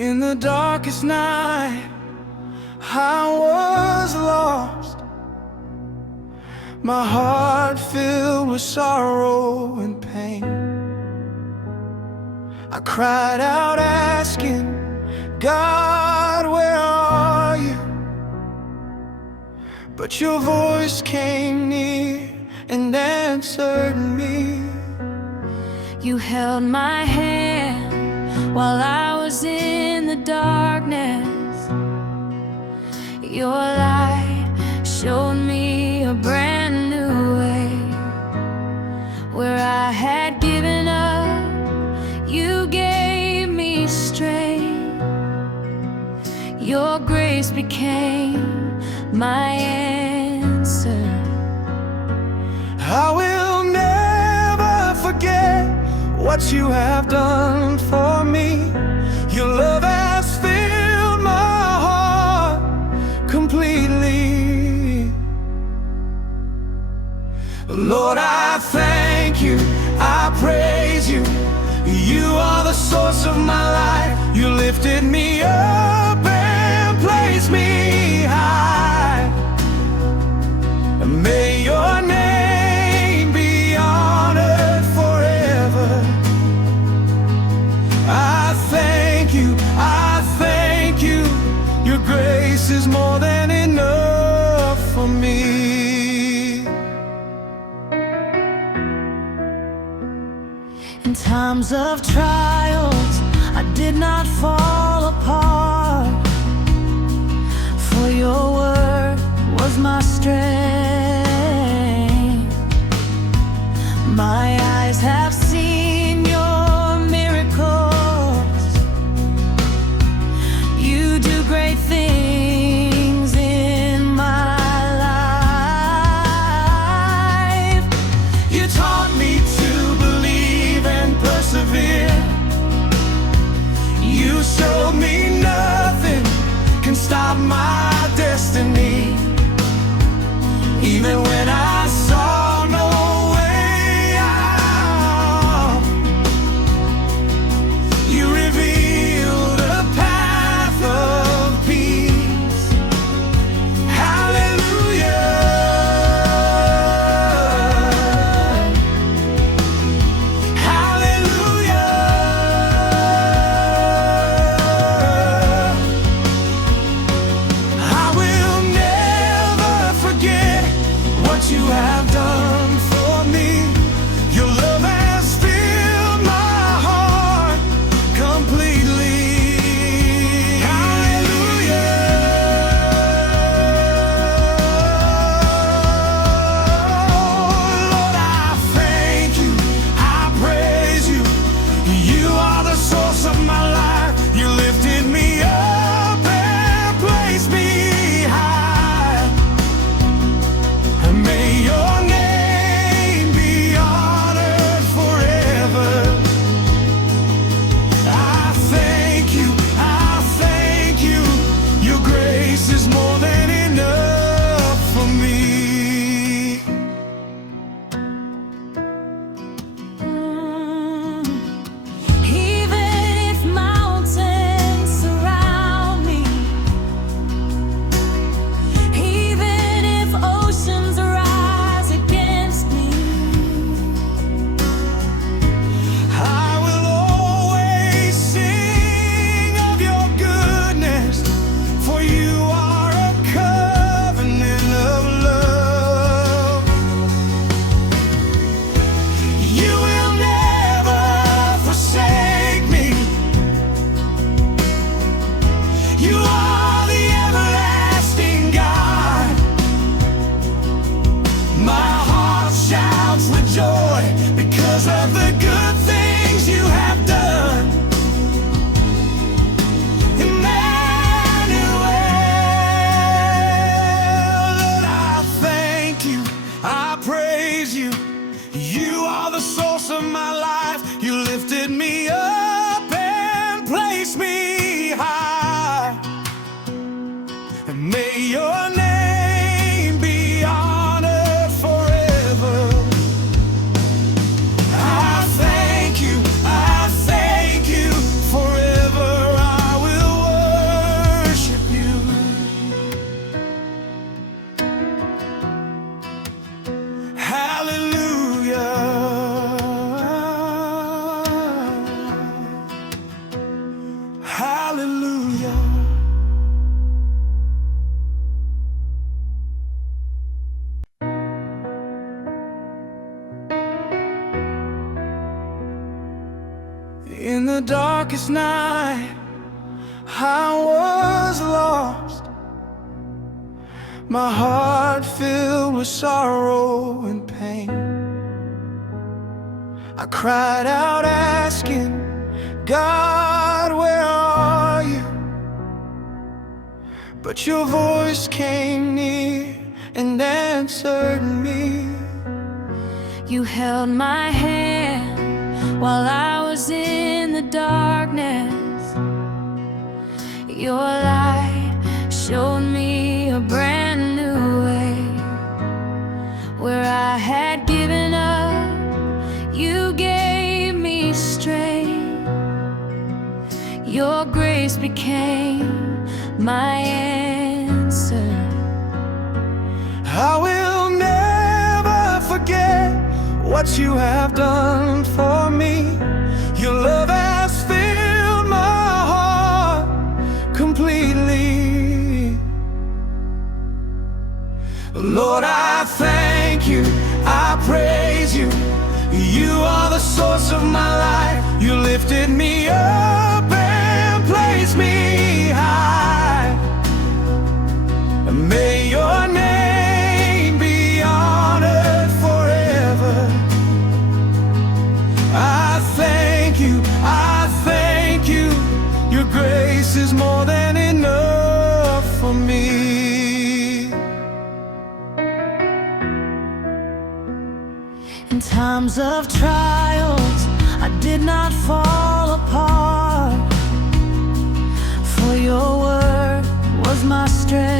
In the darkest night, I was lost, my heart filled with sorrow and pain. I cried out asking, God, where are you? But your voice came near and answered me. You held my hand while I was in the darkness. Your light showed me a brand new way. Where I had given up, you gave me strength. Your grace became my answer. I will never forget what you have done for me. Your love has filled my heart completely. Lord, I thank you, I praise you. You are the source of my life. You lifted me up and placed me high. And may your name be honored forever. I thank you, I thank you. Your grace is more than enough for me. In times of trials, I did not fall apart, for your word was my strength. My eyes have seen your miracles. You do great things in my life. You taught me to believe and persevere. You showed me nothing can stop my destiny. Even when I saw no way out, you revealed a path of peace. Hallelujah. Hallelujah. I will never forget what you have done for me. Your love has filled my heart completely. Hallelujah. Lord, I thank you, I praise you. You are the source of my life. You lifted me up and placed me high. And may your name be honored forever. I thank you, I thank you. Your grace is more than enough for me. Even if mountains surround me, even if oceans rise against me, I will always sing of your goodness, for you are a covenant of love. You will never forsake me. You are the everlasting God. My heart shouts with joy because of the good things you have done. Emmanuel, Lord, I thank you, I praise you. You are the source of my life. You lifted me up and placed me high. And may your name be honored forever. I thank you, forever I will In the darkest night, I was lost, my heart filled with sorrow and pain. I cried out asking, God, where are you? But your voice came near and answered me. You held my hand while I was in the darkness. Your light showed me a brand new way. Where I had given up, you gave me strength. Your grace became my answer. I will never forget what you have done for me. Your love has filled my heart completely. Lord, I thank you, I praise you. You are the source of my life. You lifted me up and placed me high. May your name be honored forever. I thank you, I thank you. Your grace is more than enough for me. In times of trials, I did not fall apart, for your word was my strength.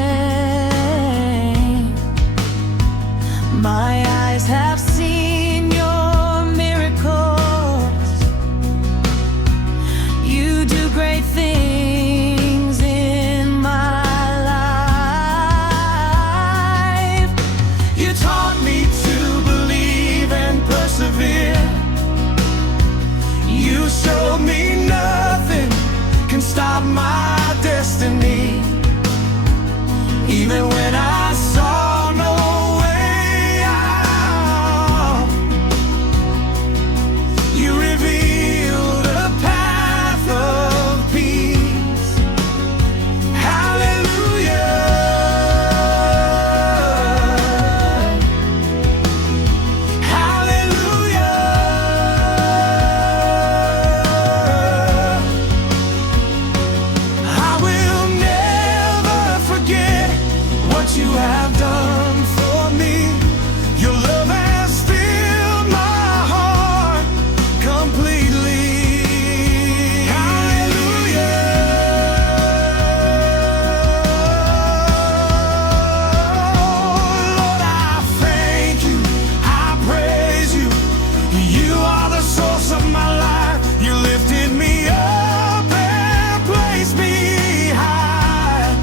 My eyes have seen your miracles. You do great things in my life. You taught me to believe and persevere. You showed me nothing can stop my destiny. Even when I saw no way out, you revealed a path of peace. Hallelujah. Hallelujah. I will never forget what you have done for me. Your love has filled my heart completely. Hallelujah. Lord, I thank you, I praise you. You are the source of my life. You lifted me up and placed me high.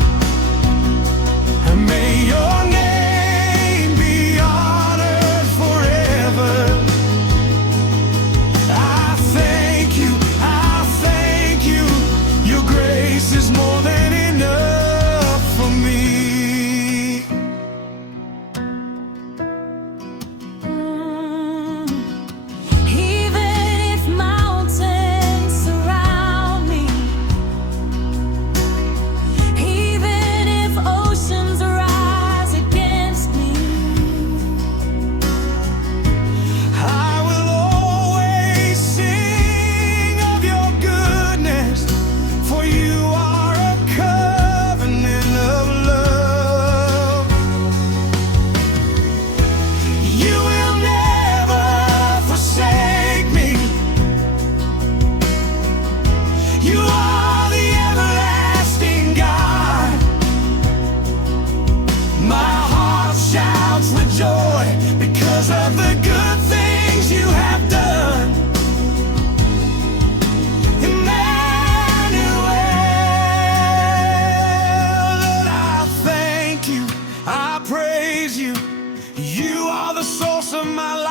And may your name be honored forever. I thank you, I thank you. Your grace is more than enough for me. Even if mountains surround me, even if oceans rise against me, I will always sing of your goodness, for you are a covenant of love. You will never forsake me. You are the everlasting God. My heart shouts with joy because of the good things you have done. Emmanuel, Lord, I thank you, I praise you. You are the source of my life.